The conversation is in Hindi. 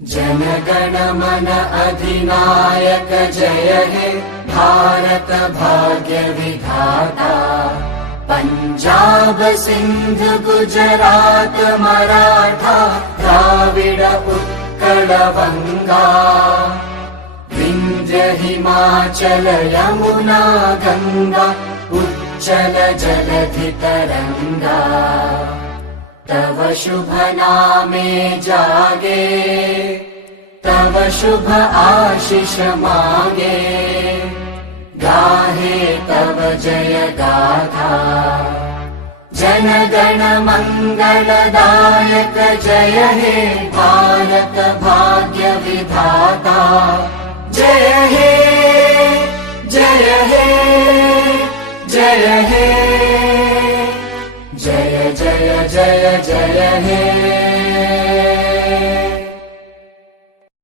जन गण मन अधिनायक जय हे भारत भाग्य विधाता। पंजाब सिंध गुजरात मराठा द्राविड उत्कल बंगा। विंध्य हिमाचल यमुना गंगा उच्चल जलधि तरंगा। तव शुभ नामे जागे तव शुभ आशीष मांगे। गाहे तव जय गाथा जन गण मंगलदायक जय हे भारत भाग्य विधाता। जय हे जय हे जय हे जय जय जय जय हे।